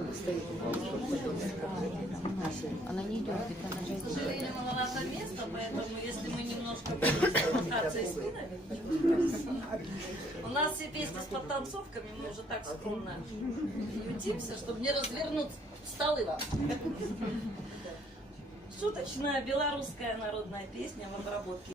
там стоит. Она не идет, ведь она же К сожалению, маловато места, поэтому если мы немножко будем провокацией спинами, у нас все песни с подтанцовками, мы уже так скромно ютимся, чтобы не развернуть столы. Шуточная белорусская народная песня в обработке.